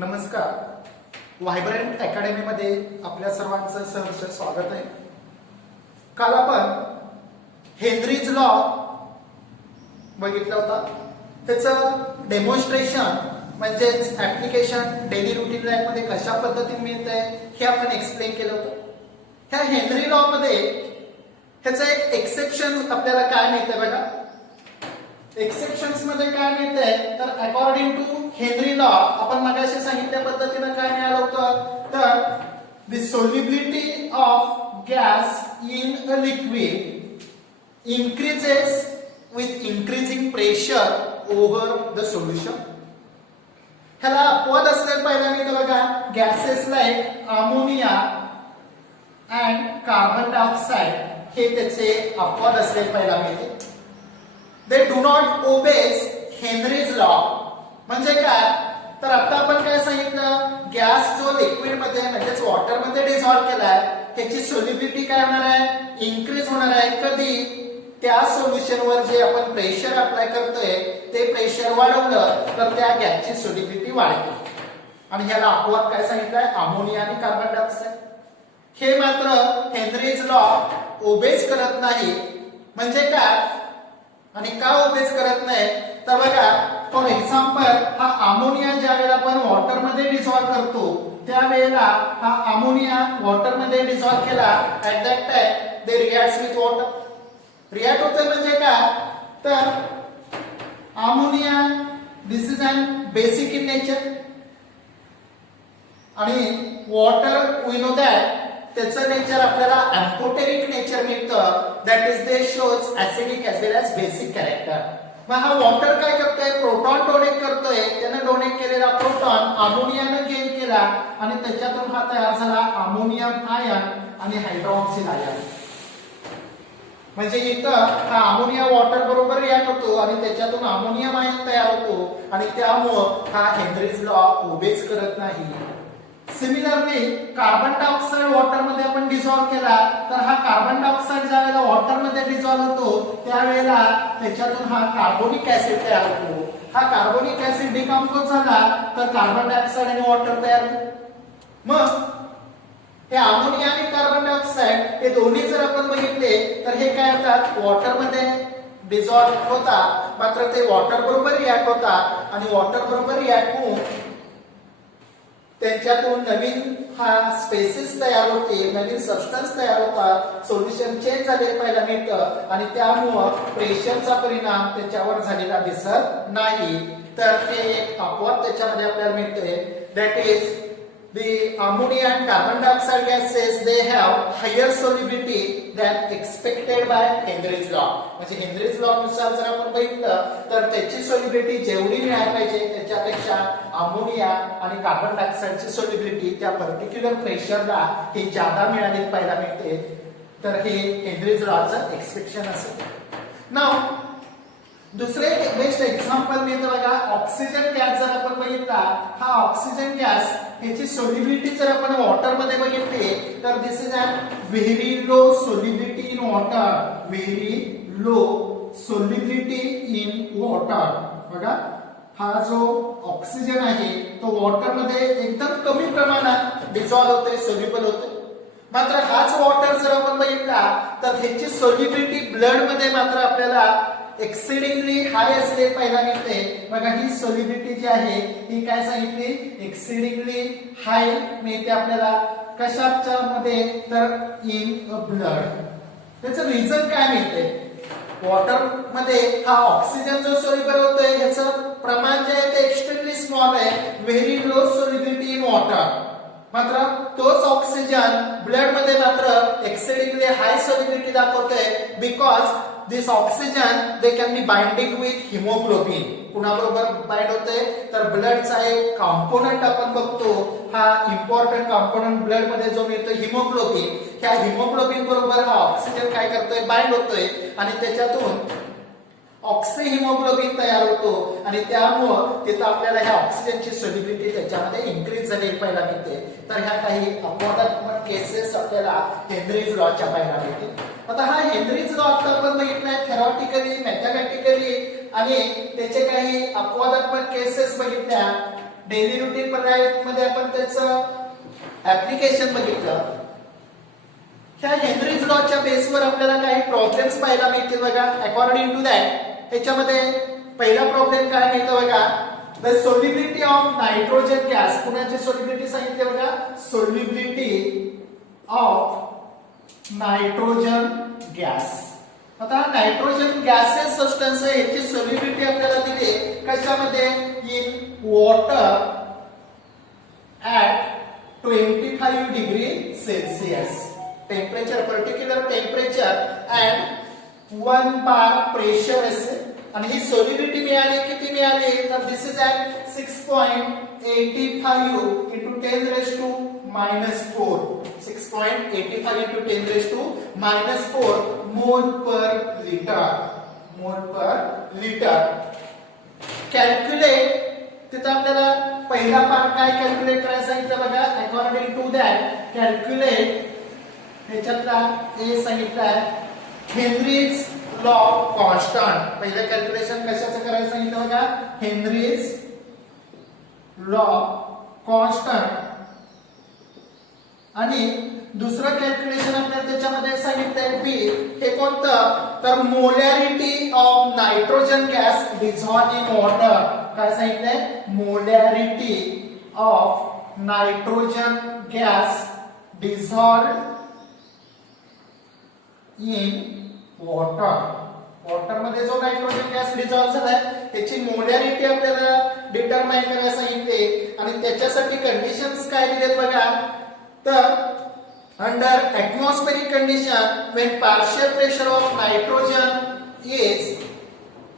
नमस्कार. व्हायब्रंट अकॅडमीमध्ये आपल्या सर्वांचं सहर्ष स्वागत आहे. काल आपण हेनरीज लॉ बघितला होता. त्याचं डेमॉन्स्ट्रेशन म्हणजेच ऍप्लिकेशन डेली रुटीन लाईफ मध्ये कशा पद्धतीने मिळतंय हे आपण एक्सप्लेन केलं होतं. ह्या हेनरी लॉ मध्ये ह्याचं एक एक्सेप्शन आपल्याला काय मिळतंय बघा. एक्सेप्शन्स मध्ये काय मिळतंय तर अकॉर्डिंग टू हेनरी लॉ आपण मगाशी सांगितल्या पद्धतीने काय मिळालं होतं तर the solubility of gas in a liquid increases with increasing pressure over the solution. ह्याला अपवाद असलेलं पहिला मिळतं बघा. Gases like ammonia and carbon dioxide हे त्याचे अपवाद असलेले पहिला मिळते. They do not obeys Henry's law. म्हणजे काय तर आता आपण काय सांगितलं गॅस जो लिक्विड मध्ये म्हणजेच वॉटर मध्ये डिझॉल्व्ह केलाय त्याची सोल्युबिलिटी काय होणार आहे इन्क्रीज होणार आहे. कधी त्या सोल्युशन वर जे आपण प्रेशर अप्लाय करतोय ते प्रेशर वाढवलं तर त्या गॅसची सोल्युबिलिटी वाढते. आणि ह्याला अपवाद काय सांगितलंय अमोनिया आणि कार्बन डायऑक्साइड. हे मात्र हेनरीज लॉ ओबेज करत नाही. म्हणजे काय आणि का ओबेज करत नाही तर बघा फॉर एक्झाम्पल हा अमोनिया ज्या वेळेला आपण वॉटर मध्ये डिझॉल्व्ह करतो त्यावेळेला हा अमोनिया वॉटर मध्ये डिझॉल्व्ह केला at that time they reacts with water. React होते म्हणजे काय तर ammonia this is an basic in nature आणि वॉटर वी नो दॅट त्याचं नेचर आपल्याला अम्फोटेरिक नेचर मिळतं. That is they shows acidic as well as basic character. मग हा वॉटर काय करतोय प्रोटॉन डोनेट करतोय. त्याने डोनेट केलेला प्रोटॉन अमोनियाने गेन केला आणि त्याच्यातून हा तयार झाला अमोनियम आयन आणि हायड्रॉक्सिल आयन. म्हणजे इथं हा अमोनिया वॉटर बरोबर रिॲक्ट होतो आणि त्याच्यातून अमोनियम आयन तयार होतो आणि त्यामुळं हा हेनरीज लॉ ओबेज करत नाही. सिमिलरली कार्बन डायऑक्साइड वॉटर मध्ये आपण डिझॉल्व्ह केला तर हा कार्बन डायऑक्साइड ज्या वेळेला वॉटर मध्ये डिझॉल्व्ह होतो त्यावेळेला त्याच्यातून हा कार्बोनिक ऍसिड तयार होतो. हा कार्बोनिक ऍसिड डिकंपोज झाला तर कार्बन डायऑक्साइड आणि वॉटर तयार होतो. मग हे अमोनिया आणि कार्बन डायऑक्साइड हे दोन्ही जर आपण बघितले तर हे काय होतात वॉटर मध्ये डिझॉल्व्ह होता मात्र ते वॉटर बरोबर रिॲक्ट होता आणि वॉटर बरोबर रिॲक्ट होऊन त्यांच्यातून नवीन हा स्पेसिस तयार होते नवीन सबस्टन्स तयार होता. सोल्युशन चेंज झाले पहिला मिळतं आणि त्यामुळं प्रेशरचा परिणाम त्याच्यावर झालेला दिसत नाही. तर हे एक अपवाद त्याच्यामध्ये आपल्याला मिळतोय. That is the ammonia and carbon dioxide gases they have higher solubility than expected by Henry's law. म्हणजे हेनरीज लॉ नुसार जर आपण बघितलं तर त्याची सोल्युबिलिटी जेवढी मिळायला पाहिजे त्याच्यापेक्षा अमोनिया आणि कार्बन डायऑक्साइडची सोल्युबिलिटी त्या पर्टिक्युलर प्रेशरला ही जादा मिळाली पाहायला मिळते. तर हे हेनरीज लॉचं एक्सेप्शन असेल. नाव दुसरे एक बेस्ट एक्झाम्पल मिळतं बघा. ऑक्सिजन गॅस जर आपण बघितला हा ऑक्सिजन गॅस ह्याची सोल्युबिलिटी जर आपण वॉटर मध्ये बघितली तर this is an very low solubility in water. Very low solubility in water. बघा हा जो ऑक्सिजन आहे तो वॉटर मध्ये एकदम कमी प्रमाणात डिझॉल्व्ह होतोय सोल्युबल होतोय. मात्र हाच वॉटर जर आपण बघितला तर ह्याची सोल्युबिलिटी ब्लड मध्ये मात्र आपल्याला एक्सिडिंगली हाय असले पाहायला मिळते. बघा ही सोल्युबिलिटी जी आहे ही काय सांगितली एक्सिडिंगली हाय मिळते आपल्याला कशाच्या मध्ये तर इन ब्लड. त्याचं रिझन काय मिळते वॉटर मध्ये हा ऑक्सिजन जो सोल्युबल होतोय ह्याचं प्रमाण जे आहे ते एक्स्ट्रीमली स्मॉल आहे. Very low solubility in water. मात्र तोच ऑक्सिजन ब्लड मध्ये मात्र एक्सिडिंगली हाय सोल्युबिलिटी दाखवतोय. Because this oxygen they can be binding with haemoglobin. कुणाबरोबर बाइंड होते तर ब्लडचा एक कॉम्पोनंट आपण बघतो. हा इम्पॉर्टंट कॉम्पोनंट ब्लड मध्ये जो मिळतो हिमोग्लोबिन. ह्या हिमोग्लोबिन बरोबर हा ऑक्सिजन काय करतोय बाइंड होतोय आणि त्याच्यातून ऑक्सी हिमोग्लोबिन तयार होतो आणि त्यामुळं तिथं आपल्याला ह्या ऑक्सिजनची सोल्युबिलिटी त्याच्यामध्ये इन्क्रीज झालेली पाहायला मिळते. तर ह्या काही अपवादात्मक केसेस आपल्याला हेनरीज लॉच्या पाहायला मिळते. आता हा हेनरीज लॉ आता आपण बघितलाय थेरॉटिकली मॅथमॅटिकली आणि त्याचे काही अपवादात्मक केसेस बघितल्या. डेली रुटीन मध्ये आपण त्याचं ऍप्लिकेशन बघितलं. ह्या हेनरीज लॉच्या बेसवर आपल्याला काही प्रॉब्लेम्स पाहायला मिळतील बघा. अकॉर्डिंग टू दॅट त्याच्यामध्ये पहिला प्रॉब्लेम काय मिळतो बघा, the solubility of nitrogen gas. कुणाची सोल्युबिलिटी सांगितली बघा, सोल्युबिलिटी ऑफ नायट्रोजन गॅस. आता नायट्रोजन गॅसेस सबस्टन्स आहे, याची सोल्युबिलिटी आपल्याला दिली कशामध्ये, in water at 25 degree Celsius temperature, particular temperature and 1 bar pressure असेल. आणि ही सोल्युबिलिटी मिळाली, किती मिळाली, तर this is at 6.85 into 10 raised to minus 4. 6.85 into 10 raised to minus 4 mole per liter. Mole per liter. Calculate. तिथं आपल्याला पहिला पार्ट काय कॅल्क्युलेट करायला सांगितलं बघा. अकॉर्डिंग टू दॅट कॅल्क्युलेट, त्याच्यातला ए सांगितलाय हेनरीज लॉ कॉन्स्टंट. पहिलं कॅल्क्युलेशन कशाचं करायला सांगितलं बघा, हेनरीज लॉ कॉन्स्टंट. आणि दुसरं कॅल्क्युलेशन आपल्याला त्याच्यामध्ये सांगितलंय बी. हे कोणतं, तर molarity of nitrogen gas dissolved in water. काय सांगितलंय, molarity of nitrogen gas dissolved in water. Water मध्ये जो नायट्रोजन गॅस डिझॉल्व झालाय त्याची मोलॅरिटी आपल्याला डिटरमाइन करायला सांगितले. आणि त्याच्यासाठी कंडिशन्स काय दिलेत बघा, तर under atmospheric condition when partial pressure of nitrogen is,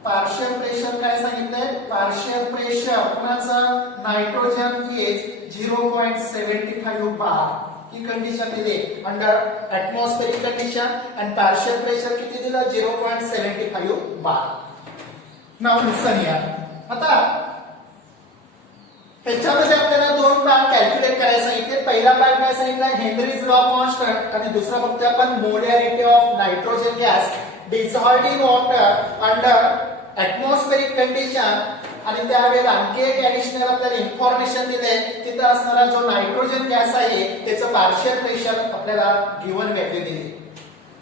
partial pressure काय सांगितलंय, पार्शियल प्रेशर कुणाचं, नायट्रोजन इज 0.75 बार. ही कंडिशन दिली under atmospheric condition and partial pressure किती दिलं, 0.75 बार. Now listen here. आता त्याच्यामध्ये आपल्याला दोन पार्ट कॅल्क्युलेट करायला सांगितले. पहिला पार्ट काय सांगितला, हेनरीज लॉ कॉन्स्टंट. आणि दुसरा बघतोय आपण molarity of nitrogen gas dissolved in water under atmospheric condition. आणि त्यावेळेला आणखी एक ऍडिशनल आपल्याला इन्फॉर्मेशन दिले, तिथं असणारा जो नायट्रोजन गॅस आहे त्याचं पार्शियल प्रेशर आपल्याला गिव्हन व्हॅल्यू दिली.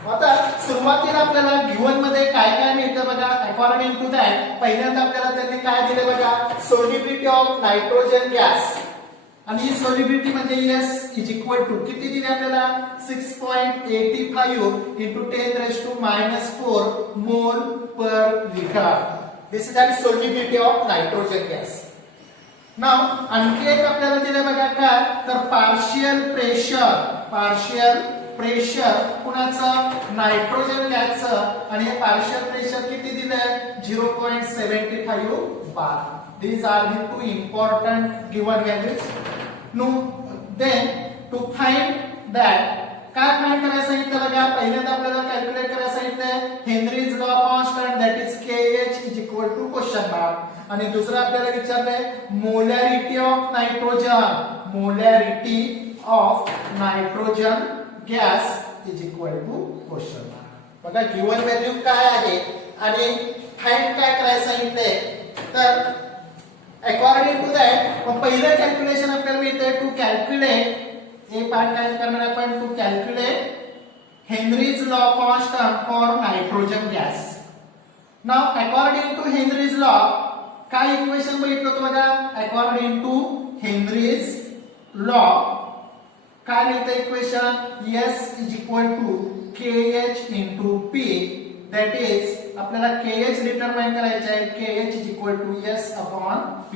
आता सुरुवातीला आपल्याला गिव्हन मध्ये काय काय मिळतं बघा. अकॉर्डिंग टू दॅट पहिल्यांदा आपल्याला त्यांनी काय दिले बघा, सोल्युबिलिटी ऑफ नायट्रोजन गॅस. आणि ही सोल्युबिलिटी म्हणजे एस इज इक्वल टू किती दिली आपल्याला, 6.85 into 10 raised to minus 4 mole per liter. This is the solubility of nitrogen gas. Now आणखी एक आपल्याला दिले बघा काय, तर पार्शियल प्रेशर कुणाचं, नायट्रोजन गॅसचं. आणि हे पार्शियल प्रेशर किती दिलंय, 0.75 बार. These are the two important given values. Now then to find that काय फाइंड करायला सांगितलं बघा, पहिल्यांदा आपल्याला कॅल्क्युलेट करायला सांगितलंय Henry's law constant that is KH is equal to question mark. आणि दुसरं आपल्याला विचारलंय molarity of nitrogen gas is equal to question mark. बघा गिव्हन व्हॅल्यू काय आहे आणि फाइंड काय करायला सांगितलंय. तर अकॉर्डिंग टू दॅट पहिलं कॅल्क्युलेशन आपल्याला मिळतंय टू कॅल्क्युलेट. हे पार्ट काय करणार आपण, to calculate Henry's law constant for nitrogen gas. Now according to Henry's law काय इक्वेशन बघितलं होतं बघा. अकॉर्डिंग टू हेनरीज लॉ काय मिळतं equation, S is equal to KH into P. That is आपल्याला KH डिटरमाइन करायचं आहे. KH is equal to S upon P.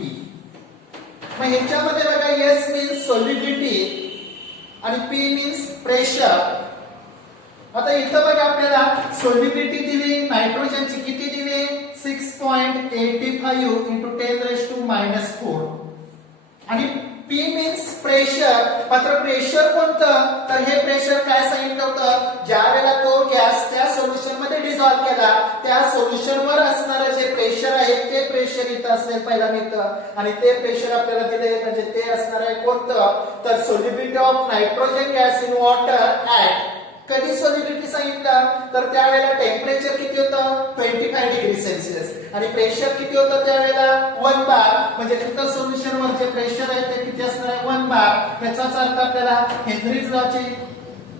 मग ह्याच्यामध्ये बघा S मीन्स सॉलिडिटी आणि P मीन्स प्रेशर. आता इथं बघा आपल्याला सॉल्युबिलिटी दिली नायट्रोजनची किती दिली, 6.85 into 10 raised to minus 4. आणि P मीन्स प्रेशर. मात्र प्रेशर कोणतं, तर हे प्रेशर काय सांगितलं होतं, ज्या वेळेला तो गॅस त्या सोल्युशन मध्ये डिझॉल्व केला त्या सोल्युशन वर असणारं जे प्रेशर आहे ते प्रेशर इथं असेल पहिला मिळतं. आणि ते प्रेशर आपल्याला दिले म्हणजे ते असणार आहे कोणतं, तर solubility of nitrogen gas in water at कधी सॉल्युबिलिटी सांगितलं तर त्यावेळेला टेम्परेचर किती होतं 25 डिग्री सेल्सिअस आणि प्रेशर किती होतं त्यावेळेला 1 बार म्हणजे तिथं सोल्युशन वर जे प्रेशर आहे ते किती असणार आहे 1 बार याचाच अर्थ आपल्याला हेनरीज लॉची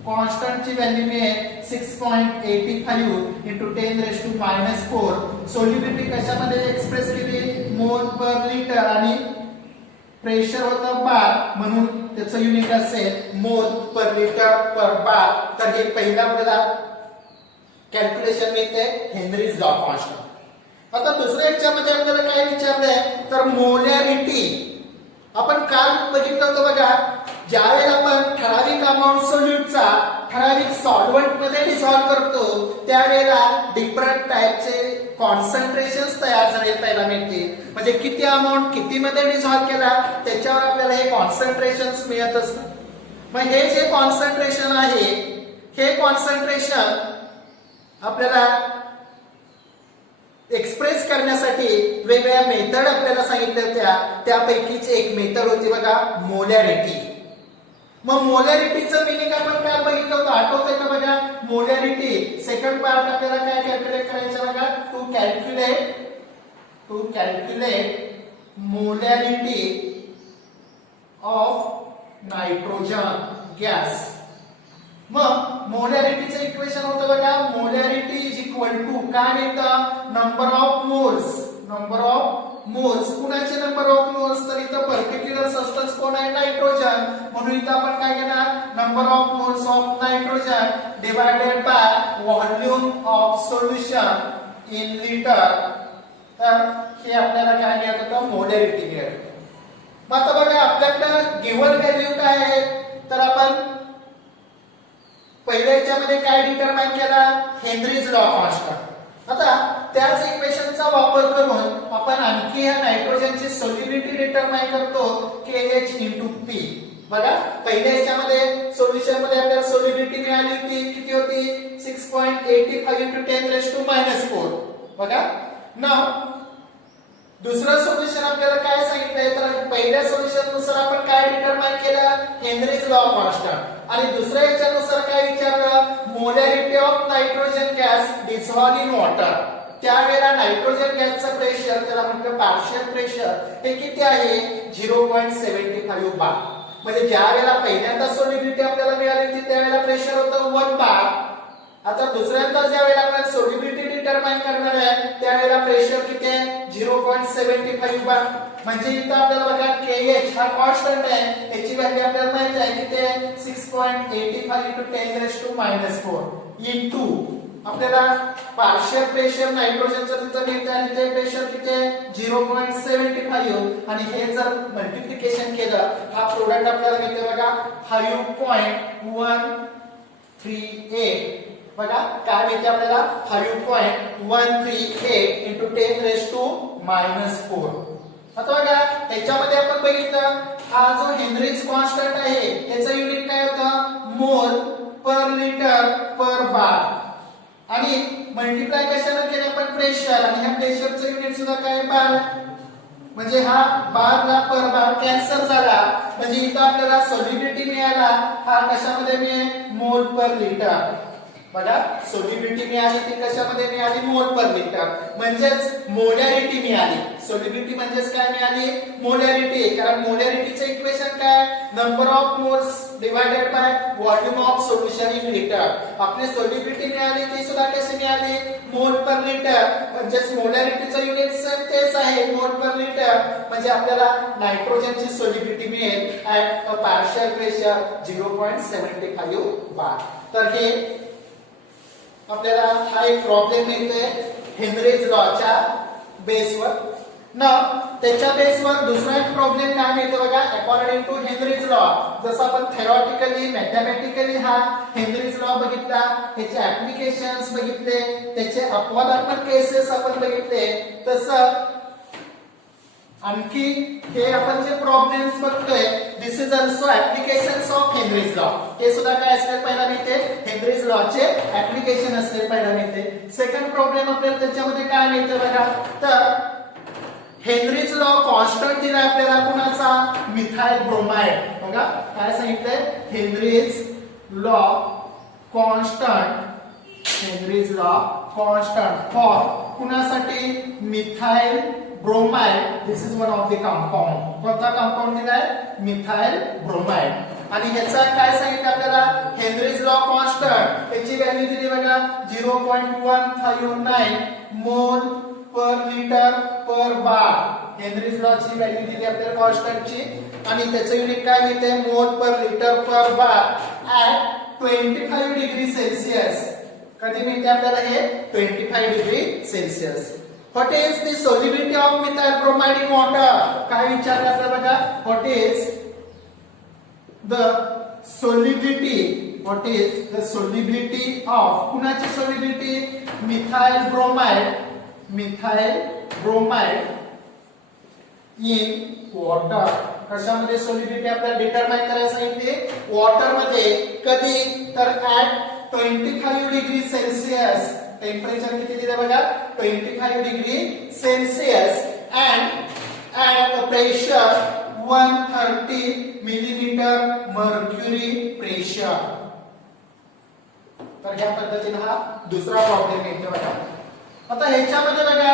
कॉन्स्टंटची व्हॅल्यू मिळेल 6.85 into 10⁻⁴. सॉल्युबिलिटी कशामध्ये एक्सप्रेस केली मोल पर लिटर आणि प्रेशर होतं बार म्हणून त्याचं युनिट असेल मोल पर लिटर पर बार. तर हे पहिलं आपल्याला कॅल्क्युलेशन मिळते हेनरीज लॉ कॉन्स्टंट. आता दुसऱ्या याच्यामध्ये आपल्याला काय विचारलंय तर मोलॅरिटी. आपण काल बघितलं होतं बघा ज्यावेळेला आपण ठराविक अमाऊंट सोल्यूटचा ठराविक सॉल्व्हंट मध्ये डिसॉल्व्ह करतो त्यावेळेला डिफरंट टाइपचे कॉन्सन्ट्रेशन्स तयार झाले पहिला मिळते. म्हणजे किती अमाऊंट किती मध्ये डिसॉल्व्ह केला त्याच्यावर आपल्याला हे कॉन्सन्ट्रेशन्स मिळत असतात. मग हे जे कॉन्सन्ट्रेशन आहे हे कॉन्सन्ट्रेशन आपल्याला एक्सप्रेस करण्यासाठी वेगवेगळ्या मेथड आपल्याला सांगितल्या होत्या. त्यापैकीची एक मेथड होती बघा मोलॅरिटी. मग मोलॅरिटीचं मिनिंग आपण काय बघितलं होतं आठवतंय का बघा. मोलॅरिटी सेकंड पार्ट आपल्याला काय कॅल्क्युलेट करायचं बघा to calculate molarity of nitrogen gas. मग मोलॅरिटीचं इक्वेशन होतं बघा मोलॅरिटी इज इक्वल टू काय मिळतं नंबर ऑफ मोल्स. कुणाचे नंबर ऑफ मोल्स तर इथं पर्टिक्युलर सबस्टन्स कोण आहे नायट्रोजन म्हणून इथं आपण काय घेणार number of moles of nitrogen divided by volume of solution in litre. तर हे आपल्याला काय मिळत होतं मोलॅरिटी मिळत होतं. मग आता बघा आपल्याकडे गिव्हन व्हॅल्यू काय आहे तर आपण पहिल्या याच्यामध्ये काय डिटरमाइन केला हेनरीज लॉ कॉन्स्टंट. आता त्याच इक्वेशनचा वापर करून आपण आणखी ह्या नायट्रोजनची सॉल्युबिलिटी डिटरमाइन करतो KH * P. बघा पहिल्या याच्यामध्ये सोल्युशन मध्ये आपल्याला सॉल्युबिलिटी मिळाली होती किती होती 6.85 into 10⁻⁴. बघा नाव दुसरं सोल्युशन आपल्याला काय सांगितलंय तर पहिल्या सोल्युशन नुसार आपण काय डिटरमाइन केलं हेनरीज लॉ कॉन्स्टंट आणि दुसऱ्या याच्यानुसार काय विचारलं molarity of nitrogen gas dissolve in water. त्यावेळेला नायट्रोजन गॅसचं प्रेशर त्याला म्हटलं पार्शियल प्रेशर हे किती आहे 0.75 बार. म्हणजे ज्या वेळेला पहिल्यांदा सॉल्युबिलिटी आपल्याला मिळाली होती त्यावेळेला प्रेशर होतं 1 बार. आता दुसऱ्यांदा ज्या वेळेला आपण सॉल्युबिलिटी डिटरमाइन करणार आहे त्यावेळेला प्रेशर किती आहे 0.75 बार. म्हणजे इथं आपल्याला बघा KH हा कॉन्स्टंट आहे त्याची व्हॅल्यू आपल्याला माहिती आहे किती आहे 6.85 into 10⁻⁴ इनटू आपल्याला पार्शियल प्रेशर नायट्रोजनचं तिथं मिळते आणि ते प्रेशर किती आहे 0.75 आणि हे जर मल्टिप्लिकेशन केलं हा प्रोडक्ट आपल्याला मिळते बघा 5.138. बघा काय मिळते आपल्याला 5.138 into 10⁻⁴. आता बघा त्याच्यामध्ये आपण बघितलं हा जो हेनरीज कॉन्स्टंट आहे त्याचं युनिट काय होतं मोल पर लिटर पर बार आणि मल्टिप्लाय कशाने केलं आपण प्रेशर आणि ह्या प्रेशरचं युनिट सुद्धा काय बार. म्हणजे हा बार ला पर बार कॅन्सल झाला म्हणजे इथं आपल्याला सॉल्युबिलिटी मिळाला हा कशामध्ये मिळेल मोल पर लिटर. बघा सॉल्युबिलिटी मिळाली ती कशामध्ये मिळाली मोल पर लिटर म्हणजेच मोलॅरिटी मिळाली. सॉल्युबिलिटी म्हणजेच काय मिळाली मोलॅरिटी. कारण मोलॅरिटीचं इक्वेशन काय number of moles divided by volume of solution in litre. आपली सॉल्युबिलिटी मिळाली ती सुद्धा कशी मिळाली मोल पर लिटर म्हणजेच मोलॅरिटीचं युनिट सेम तेच आहे मोल पर लिटर. म्हणजे आपल्याला नायट्रोजनची सॉल्युबिलिटी मिळेल ऍट अ पार्शियल प्रेशर 0.75 बार. तर हे आपल्याला हा एक प्रॉब्लेम मिळतोय हेनरीज लॉच्या बेसवर. ना त्याच्या बेसवर दुसरा एक प्रॉब्लेम काय मिळतो बघा अकॉर्डिंग टू हेनरीज लॉ. जसं आपण थेरॉटिकली मॅथमॅटिकली हा हेनरीज लॉ बघितला त्याचे ऍप्लिकेशन्स बघितले त्याचे अपवादात्मक केसेस आपण बघितले तसं आणखी हे आपण जे प्रॉब्लेम्स बघतोय this is also applications of Henry's law. हे सुद्धा काय असले पहिला मिळते हेनरीज लॉचे ऍप्लिकेशन असले पहिला मिळते. सेकंड प्रॉब्लेम आपल्याला त्याच्यामध्ये काय मिळते बघा तर हेनरीज लॉ कॉन्स्टंट दिला आपल्याला कुणाचा मिथाइल ब्रोमाइड. बघा काय सांगितलंय Henry's law constant Henry's law constant for कुणासाठी methyl bromide this is one of the compound कोणता कंपाऊंड दिलाय मिथाइल ब्रोमाइड आणि ह्याचा काय सांगितलं आपल्याला हेनरीज लॉ कॉन्स्टंट याची व्हॅल्यू दिली बघा 0.159 mole per litre per bar Henry's law ची व्हॅल्यू दिली आपल्याला कॉन्स्टंटची आणि त्याचं युनिट काय मिळते mole per litre per bar at 25 degree Celsius कधी मिळते आपल्याला हे 25 degree Celsius what is the solubility of methyl bromide in water काय विचारलं आपल्याला बघा what is the solubility what is the solubility of कुणाची solubility methyl bromide in water कशामध्ये solubility आपल्याला डिटरमाइन करायला सांगितले वॉटर मध्ये कधी तर at 25 डिग्री सेल्सिअस टेम्परेचर किती दिले बघा 25 degree Celsius and at a pressure 130 millimetre mercury pressure तर ह्या पद्धतीने हा दुसरा प्रॉब्लेम येतो बघा आता ह्याच्यामध्ये बघा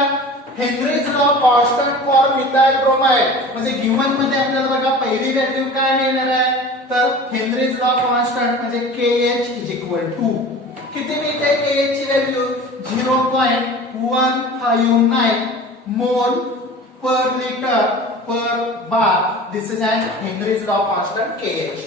Henrys law constant for methyl bromide म्हणजे गिवन मध्ये आपल्याला बघा पहिली व्हॅल्यू काय मिळणार आहे तर हेनरीज लॉ कॉन्स्टंट म्हणजे KH इज इक्वल टू किती मिळते KH ची value 0.159 mole per litre per bar this is an Henry's law constant KH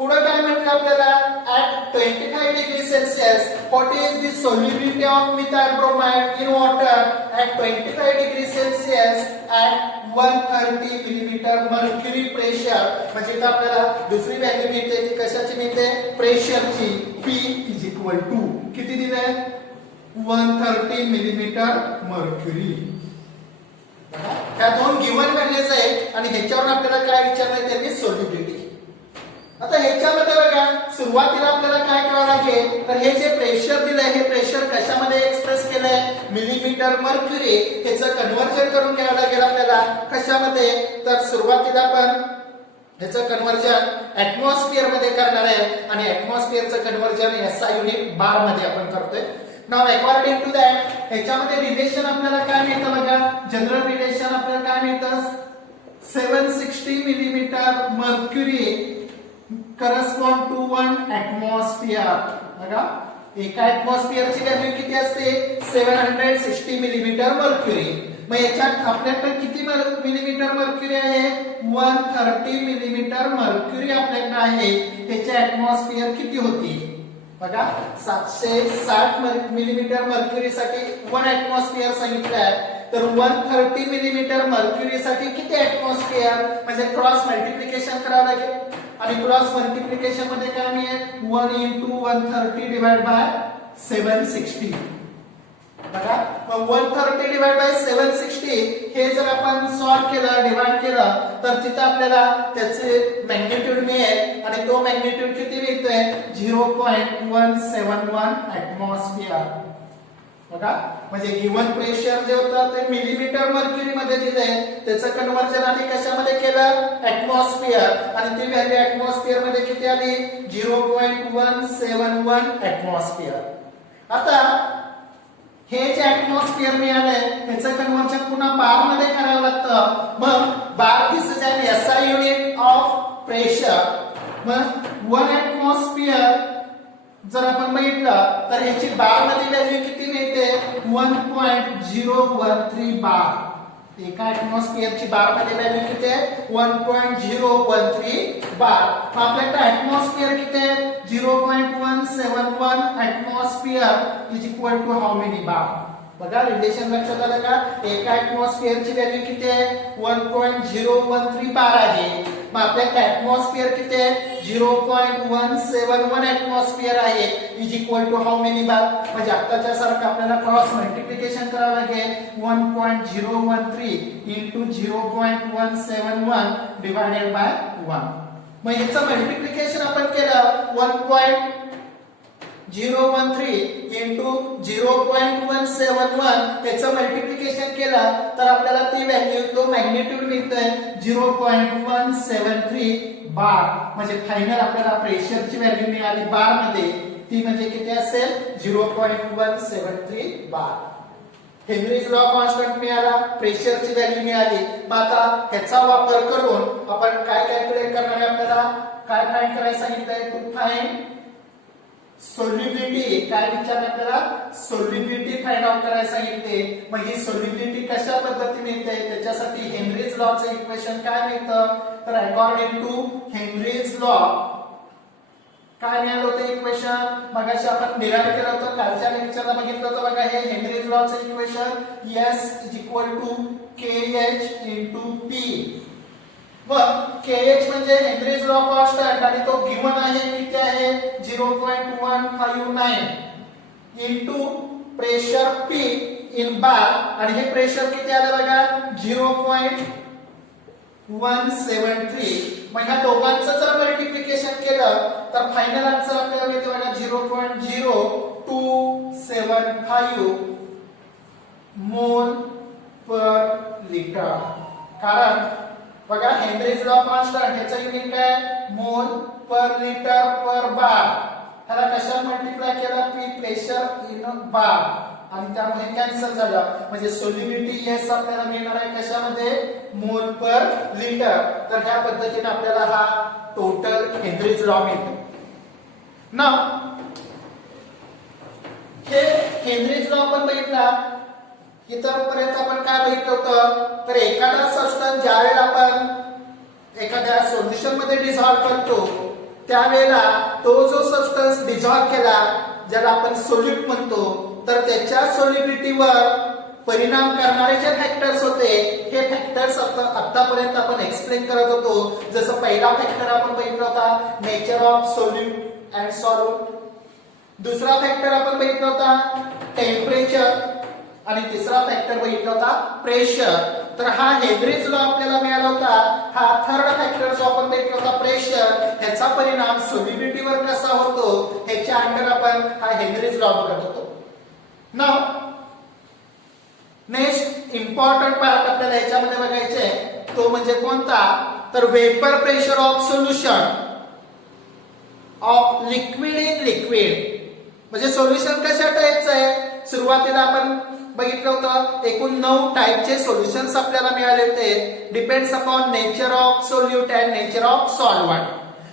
पुढे काय म्हटलं आपल्याला at 25 degree Celsius what is the solubility of methyl bromide in water at 25 degree Celsius at 130 millimeter mercury pressure म्हणजे इथे आपल्याला दुसरी value मिळते ती कशाची मिळते प्रेशरची P is equal to किती दिले 130 मिलीमीटर मर्क्युरी ह्या दोन गिवन व्हॅल्यूज आहेत आणि ह्याच्यावर आपल्याला काय विचारलंय त्यांनी सोल्युबिलिटी आता ह्याच्यामध्ये बघा सुरुवातीला आपल्याला काय करावं लागेल तर हे जे प्रेशर दिलंय हे प्रेशर कशामध्ये एक्सप्रेस केलंय मिलीमीटर मर्क्युरी ह्याचं कन्व्हर्जन करून घ्यावं लागेल आपल्याला कशामध्ये तर सुरुवातीला आपण ह्याचं कन्व्हर्जन ऍटमॉस्फिअर मध्ये करणार आहे आणि ऍटमॉस्फिअरचं कन्व्हर्जन SI युनिट बार मध्ये आपण करतोय नाउ अकॉर्डिंग टू दॅट ह्याच्यामध्ये रिलेशन आपल्याला काय मिळतं बघा जनरल रिलेशन आपल्याला काय मिळतं 760 मिलीमीटर मर्क्युरी करस्पॉन्ड टू 1 एटमॉस्फिअर बघा एका एटमॉस्फिअरची व्हॅल्यू किती असते 760 मिलीमीटर मर्क्युरी मग याच्यात आपल्याकडे किती मिलीमीटर मर्क्युरी आहे 130 मिलीमीटर मर्क्युरी आपल्याकडे आहे त्याची एटमॉस्फिअर किती होती बघा 760 मिलीमीटर मर्क्युरी साठी 1 एटमॉस्फिअर सांगितलं आहे तर 130 मिलीमीटर मर्क्युरी साठी किती एटमॉस्फिअर म्हणजे क्रॉस मल्टिप्लिकेशन करावं लागेल आणि क्रॉस मल्टिप्लिकेशन मध्ये काय मिळेल 1 into 130 डिवाइड बाय 760 बघा मग 130 डिवाइड बाय 760 हे जर आपण सॉल्व केलं डिवाइड केलं तर तिथे आपल्याला त्याचे मॅग्निट्यूड मिळेल आणि तो मॅग्निट्यूड किती मिळतोय 0.171 एटमॉस्फिअर बघा म्हणजे गिवन प्रेशर जे होतं ते मिलीमीटर मर्क्युरी मध्ये दिलंय त्याचं कन्व्हर्जन आधी कशामध्ये केलं एटमॉस्फिअर आणि ती व्हॅल्यू एटमॉस्फिअर मध्ये किती आली 0.171 एटमॉस्फिअर आता हे जे एटमॉस्फिअर मिळालंय त्याचं कन्व्हर्जन पुन्हा बार मध्ये करावं लागतं मग bar this is an SI unit of pressure मग 1 एटमॉस्फिअर जर आपण बघितलं तर ह्याची बार मध्ये व्हॅल्यू किती मिळते 1.013 बार एका एटमॉस्फिअरची बार मध्ये व्हॅल्यू किती आहे 1.013 बार मग आपल्याकडे एटमॉस्फिअर किती आहे 0.171 atmosphere is equal to how many bar बघा रिलेशन लक्षात आलं का एका एटमॉस्फिअरची व्हॅल्यू किती आहे 1.013 बार आहे मग आपल्याकडे एटमॉस्फिअर किती आहे 0.171 एटमॉस्फिअर आहे is equal to how many bar म्हणजे आताच्या सारखं आपल्याला क्रॉस मल्टिप्लिकेशन करावं लागेल 1.013 into 0.171 डिवाइडेड बाय 1 मग याचं मल्टिप्लिकेशन आपण केलं 0.013 इंटू 0.171 याचं मल्टिप्लिकेशन केलं तर आपल्याला ती व्हॅल्यू तो मॅग्निट्यूड मिळतोय 0.173 बार. म्हणजे फायनल आपल्याला प्रेशरची व्हॅल्यू मिळाली बार मध्ये, ती म्हणजे किती असेल 0.173 बार. हेनरीज लॉ कॉन्स्टंट मिळाला, प्रेशरची व्हॅल्यू मिळाली. मग आता ह्याचा वापर करून आपण काय कॅल्क्युलेट करणार आहे, आपल्याला काय फाइंड करायला सांगितलंय, टू फाइंड सोल्युबिलिटी. काय विचारलं आपल्याला, सोल्युबिलिटी फाइंड आउट करायला सांगितले. मग ही सोल्युबिलिटी कशा पद्धती मिळते, त्याच्यासाठी हेनरीज लॉचं इक्वेशन काय मिळतं, तर अकॉर्डिंग टू हेनरीज लॉ काय मिळालं होतं इक्वेशन, मगाशी आपण डिराइव्ह केलं होतं, कालच्या लेक्चरला बघितलं होतं बघा. हे हेनरीज लॉचं इक्वेशन S = KH × P. मग KH म्हणजे हेनरीज लॉ कॉन्स्टंट आणि तो गिवन आहे, किती आहे 0.159 into pressure P in bar. आणि हे प्रेशर किती आलं बघा 0.173. मग ह्या दोघांचं जर मल्टिप्लिकेशन केलं तर फायनल आन्सर आपल्याला मिळते बघा 0.0275 मोल पर लिटर. कारण बघा हेनरीज लॉ कॉन्स्टंट ह्याचं युनिट काय, मोल पर लिटर पर बार. ह्याला कशा मल्टिप्लाय केला, P प्रेशर इन बार, आणि त्यामुळे कॅन्सल झालं. म्हणजे सोल्युबिलिटी S आपल्याला मिळणार आहे कशामध्ये, मोल पर लिटर. तर ह्या पद्धतीने आपल्याला हा टोटल हेनरीज लॉ मिळतो. नाउ हे हेनरीज लॉ आपण बघितला, इथपर्यंत आपण काय बघितलं होतं, तर एखादा सबस्टन्स ज्यावेळेला आपण एखाद्या सोल्युशन मध्ये डिझॉल्व्ह करतो त्यावेळेला तो जो सबस्टन्स डिझॉल्व्ह केला ज्याला आपण सोल्यूट म्हणतो, तर त्याच्या सोल्युबिलिटीवर परिणाम करणारे जे फॅक्टर्स होते हे फॅक्टर्स आतापर्यंत आपण एक्सप्लेन करत होतो. जसं पहिला फॅक्टर आपण बघितला होता nature of solute and solvent, दुसरा फॅक्टर आपण बघितला होता टेम्परेचर, आणि तिसरा फॅक्टर बघितला होता प्रेशर. तर हा हेनरीज लॉ आपल्याला मिळाला होता. हा थर्ड फॅक्टर जो आपण बघितला होता प्रेशर, ह्याचा परिणाम सोल्युबिलिटीवर कसा होतो ह्याच्या अंडर आपण हा हेनरीज लॉ बघत होतो. नाउ नेक्स्ट इम्पॉर्टंट पार्ट आपल्याला ह्याच्यामध्ये बघायचे तो म्हणजे कोणता, तर vapour pressure of solution of liquid in liquid. म्हणजे सोल्युशन कशा टाईपचं आहे, सुरुवातीला आपण बघितलं होतं एकूण 9 टाईपचे सोल्युशन्स आपल्याला मिळाले होते. Depends upon nature of solute and nature of solvent.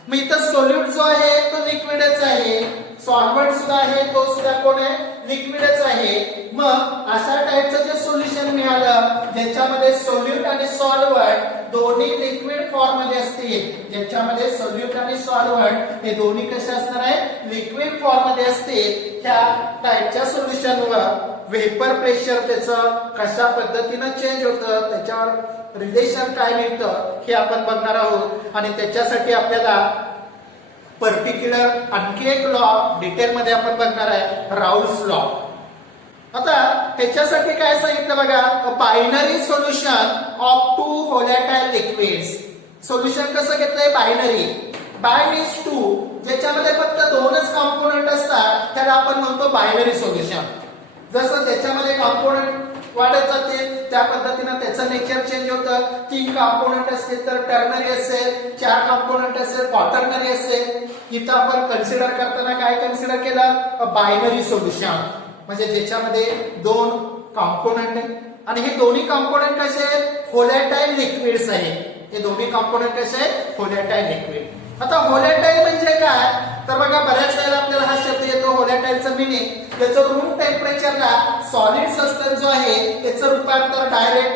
मग इथं सोल्यूट जो आहे तो लिक्विडच आहे, सॉल्व्हंट सुद्धा आहे तो सुद्धा कोण आहे, लिक्विडच आहे. मग अशा टाईपचं जे सोल्युशन मिळालं ज्याच्यामध्ये सोल्यूट आणि सॉल्व्हंट दोन्ही लिक्विड फॉर्म मध्ये असतील, ज्याच्यामध्ये सोल्यूट आणि सॉल्व्हंट हे दोन्ही कसे असणार आहे, लिक्विड फॉर्म मध्ये असतील, त्या टाईपच्या सोल्युशनवर वेपर प्रेशर त्याचं कशा पद्धतीनं चेंज होतं, त्याच्यावर रिलेशन काय मिळतं हे आपण बघणार आहोत. आणि त्याच्यासाठी आपल्याला पर्टिक्युलर आणखी एक लॉ डिटेल मध्ये आपण बघणार आहे, राऊल्स लॉ. आता त्याच्यासाठी काय सांगितलं बघा, binary solution of 2 volatile liquids. Solution कसं घेतलंय, बायनरी. बाय मीन्स 2, ज्याच्यामध्ये फक्त 2च कॉम्पोनंट असतात त्याला आपण म्हणतो बायनरी सोल्युशन. जसं त्याच्यामध्ये कॉम्पोनंट वाढत जाते त्या पद्धतीनं त्याचं नेचर चेंज होतं. 3 कॉम्पोनंट असतील तर टर्नरी असेल, 4 कॉम्पोनंट असेल क्वाटर्नरी असेल. इथं आपण कन्सिडर करताना काय कन्सिडर केलं, बायनरी सोल्युशन, म्हणजे ज्याच्यामध्ये 2 कॉम्पोनंट आहे आणि हे दोन्ही कॉम्पोनंट कसे आहेत, व्होलॅटाइल लिक्विड्स आहेत. हे दोन्ही कॉम्पोनंट कसे आहेत, व्होलॅटाइल लिक्विड. आता व्होलॅटाइल म्हणजे काय, तर बघा बऱ्याच वेळेला आपल्याला हा शब्द येतो व्होलॅटाइलचं मिनिंग. त्याचं रूम टेम्परेचरला सॉलिड सबस्टन्स जो आहे त्याचं रूपांतर डायरेक्ट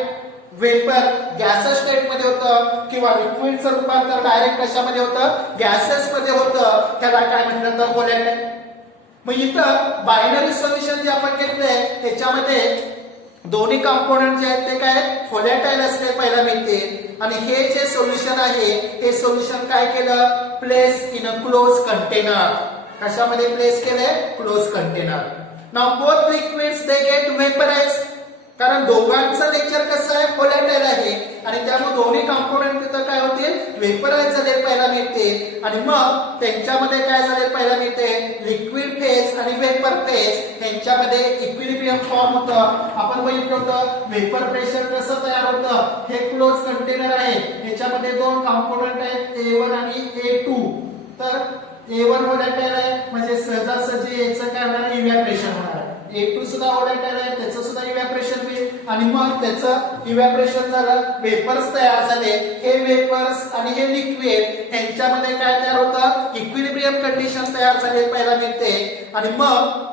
वेपर गॅसेस स्टेट मध्ये होतं किंवा लिक्विडचं रूपांतर डायरेक्ट कशामध्ये होतं, गॅसेस मध्ये होतं. त्याला काय म्हटलं तर व्होलॅटाइल. मग इथं बायनरी सोल्युशन जे आपण घेतलंय त्याच्यामध्ये दोन्ही कंपोनेंट जे आहेत ते काय व्होलॅटाइल असले पहिला मिळते. आणि हे जे सोल्युशन आहे हे सोल्युशन काय केलं, place in a close container. कशामध्ये प्लेस केले, close container. Now both liquids they get vaporised, कारण दोघांचं नेचर कसं आहे, व्होलॅटाइल आहे आणि त्यामुळे दोन्ही कंपोनेंट तिथं काय होतील, वेपराइज झालेलं पाहायला मिळते आणि मग त्यांच्यामध्ये काय झालेलं पाहायला मिळते लिक्विड फेज आणि वेपर फेज यांच्यामध्ये इक्विलिब्रियम फॉर्म होतं. आपण बघितलं होतं वेपर प्रेशर कसं तयार होतं. हे क्लोज कंटेनर आहे, ह्याच्यामध्ये दोन कंपोनंट आहेत A1 आणि A2. तर A1 व्होलॅटाईल आहे म्हणजे सहजासहजी याचं काय होणार इव्हॅपोरेशन होणार. A2 सुद्धा व्होलॅटाईल आहे, त्याचं सुद्धा इव्हॅपोरेशन होईल आणि मग त्याचं इव्हॅपोरेशन झालं, वेपर्स तयार झाले. हे वेपर्स आणि हे लिक्विड यांच्यामध्ये काय तयार होतं इक्विलिब्रियम कंडिशन तयार झाले पाहायला मिळते आणि मग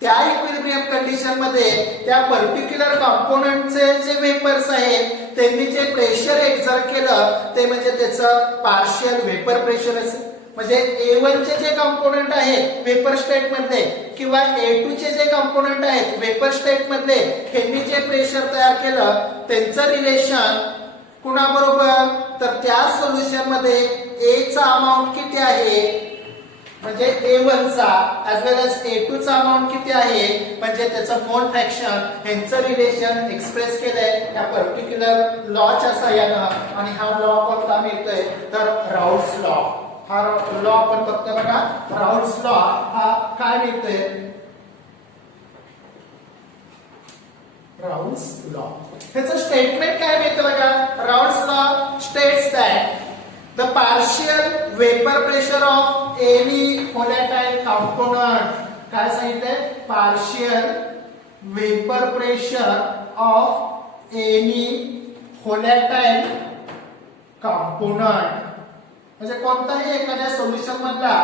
त्या इक्विलिब्रियम कंडिशन मध्ये त्या पर्टिक्युलर कंपोनंटचे जे वेपर्स आहेत त्यांनी जे प्रेशर एक्झर्ट केलं ते म्हणजे त्याचं पार्शियल वेपर प्रेशर असेल. म्हणजे A1 चे जे कंपोनंट आहेत वेपर स्टेट मधले किंवा A2 चे जे कंपोनंट आहेत वेपर स्टेट मधले यांनी जे प्रेशर तयार केलं त्यांचं रिलेशन कुणाबरोबर तर त्या सोल्युशन मध्ये A चा अमाउंट किती आहे म्हणजे A1 चा as well as A2 चा अमाउंट किती आहे म्हणजे त्याचं मोल फ्रॅक्शन यांचं रिलेशन एक्सप्रेस केलंय त्या पर्टिक्युलर लॉच्या सहाय्यानं. आणि हा लॉ कोणता मिळतोय तर राउल्स लॉ. हा लॉ आपण बघतो बघा राउल्स लॉ हा काय मिळतोय राउल्स लॉ. ह्याचं स्टेटमेंट काय मिळतं बघा. Raoult's law states that the partial vapor pressure of any volatile component काय सांगितलंय partial vapor pressure of any volatile component म्हणजे कोणताही एखाद्या सोल्युशन मधला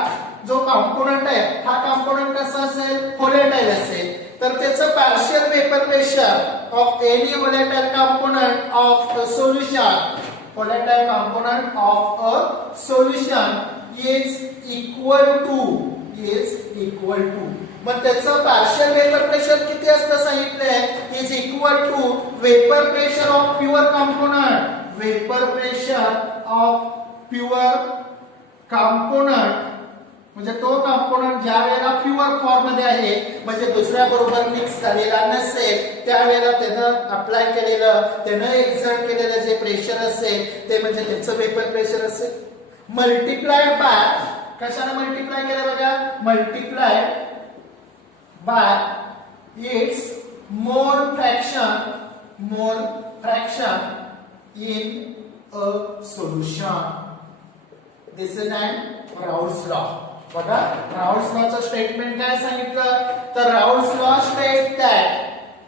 जो कंपोनंट आहे हा कंपोनंट कसा असेल व्होलेटाईल असेल तर त्याचं partial vapour pressure of any volatile component of a solution volatile component of a solution is equal to मग त्याचं पार्शियल वेपर प्रेशर किती असतं सांगितलंय is equal to vapour pressure of pure component. Vapour pressure of pure component म्हणजे तो component ज्या वेळेला pure form मध्ये आहे म्हणजे दुसऱ्या बरोबर मिक्स झालेला नसेल त्यावेळेला त्यानं अप्लाय केलेलं त्यानं एक्झर्ट केलेलं जे प्रेशर असेल ते म्हणजे त्याचं वेपर प्रेशर असेल. मल्टिप्लाय बाय कशाने मल्टिप्लाय केलं बघा multiply by its mole fraction in a solution. This is an Raoult's law. बघा राउल्स लॉचं स्टेटमेंट काय सांगितलं तर राउल्स लॉ स्टेट दॅट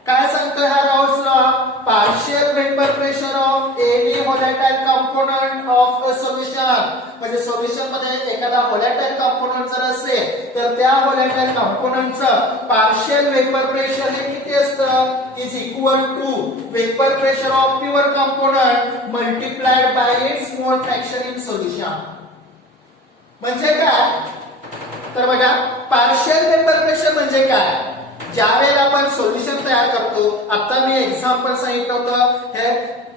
काय सांगतोय हा Raoult's law partial vapour pressure of any volatile component of a solution म्हणजे solution मध्ये एखादा व्होलेटाईल कंपोनंट जर असेल तर त्या व्होलेटाईल कंपोनंटचं पार्शियल वेपर प्रेशर हे किती असतं is equal to vapour pressure of pure component multiplied by its mole fraction in solution. म्हणजे काय तर बघा पार्शियल वेपर प्रेशर म्हणजे काय ज्या वेळेला आपण सोल्युशन तयार करतो. आता मी एक्झाम्पल सांगितलं होतं हे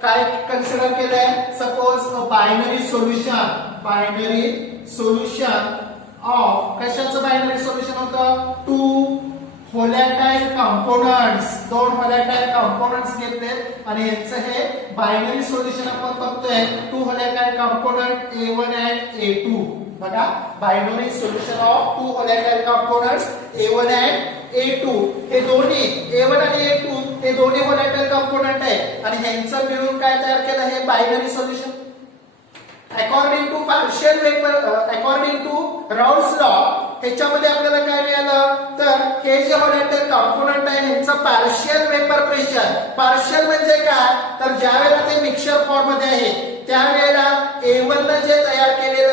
काय कन्सिडर केलंय सपोज बायनरी सोल्युशन ऑफ कशाचं बायनरी सोल्युशन होतं टू व्होलॅटाईल कंपोनंट्स. दोन व्होलॅटाईल कंपोनंट्स घेतलेत आणि यांचं हे बायनरी सोल्युशन आपण बघतोय to व्होलॅटाईल component A1 and A2. बघा binary solution of two volatile components A1 and A2 हे दोन्ही A1 आणि A2 हे दोन्ही व्होलॅटाईल कंपोनंट आहे आणि ह्यांचं मिळून काय तयार केलं हे binary solution. According to Raoult's law ह्याच्यामध्ये आपल्याला काय मिळालं तर हे जे व्होलॅटाईल कंपोनंट आहे ह्यांचं पार्शियल वेपर प्रेशर. पार्शियल म्हणजे काय तर ज्या वेळेला ते मिक्सचर फॉर्म मध्ये आहे त्यावेळेला A1 ने जे तयार केलेलं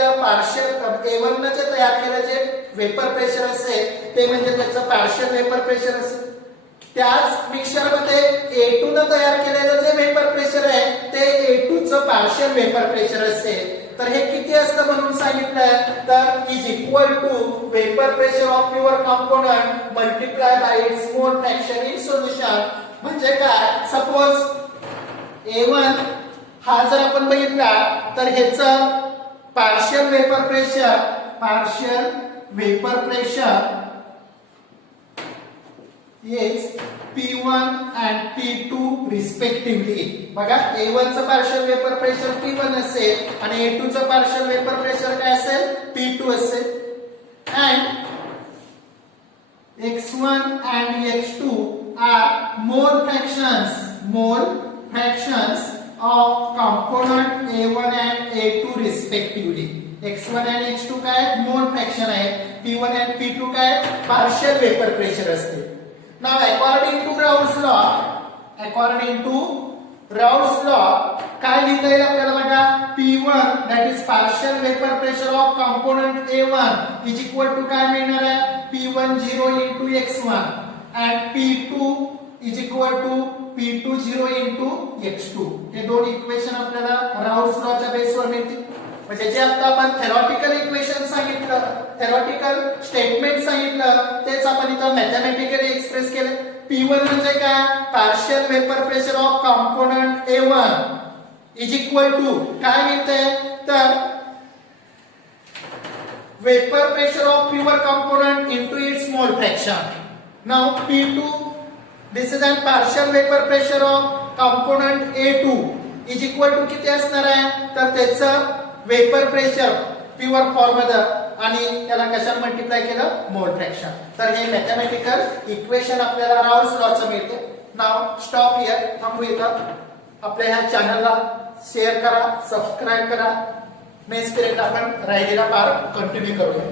A1 ने जे तयार केलेलं जे वेपर प्रेशर असेल ते म्हणजे त्याचं पार्शियल वेपर प्रेशर असेल. त्याच मिक्सचर मध्ये A2 ने तयार केलेलं जे वेपर प्रेशर आहे ते A2 चं पार्शियल वेपर प्रेशर असेल. तर हे किती असतं म्हणून सांगितलं तर is equal to vapour pressure of pure component multiply by its mole fraction in solution. म्हणजे काय सपोज A1 हा जर आपण बघितला तर ह्याचं partial vapour pressure is P1 and P2 respectively. बघा A1 चं पार्शियल वेपर प्रेशर P1 असेल आणि A2 चं पार्शियल वेपर प्रेशर काय असेल P2 असेल. And X1 and X2 are mole fractions of component A1 and A2 respectively. X1 and X2 काय मोल फ्रॅक्शन आहे. P1 and P2 काय पार्शियल वेपर प्रेशर असते. Now according to Raoult's law काय लिहिता येईल आपल्याला बघा. P1 that is partial vapor pressure of component A1 is equal to काय मिळणार आहे P10 into X1 and P2 is equal to P20 into X2. हे दोन इक्वेशन आपल्याला राउल्स लॉ च्या बेसवर मिळतील. म्हणजे जे आता आपण थेरॉटिकल इक्वेशन सांगितलं, थेरॉटिकल स्टेटमेंट सांगितलं, तेच आपण इथं मॅथमॅटिकली एक्सप्रेस केले. P1 म्हणजे काय partial vapour pressure of component A1 is equal to काय मिळते तर vapor pressure of pure component into its mole fraction. Now P2 this is a partial vapor pressure of component A2 is equal to किती असणार आहे तर त्याचं vapour pressure pure form मध्ये आणि त्याला कशाने मल्टिप्लाय केलं मोल फ्रॅक्शन. तर हे मॅथमॅटिकल इक्वेशन आपल्याला राउल्स लॉ चं मिळते. नाव स्टॉप हियर थांबू इथं. आपल्या ह्या चॅनलला शेअर करा, सबस्क्राइब करा. नेक्स्ट पिरियड आपण राहिलेला पार्ट कंटिन्यू करूया.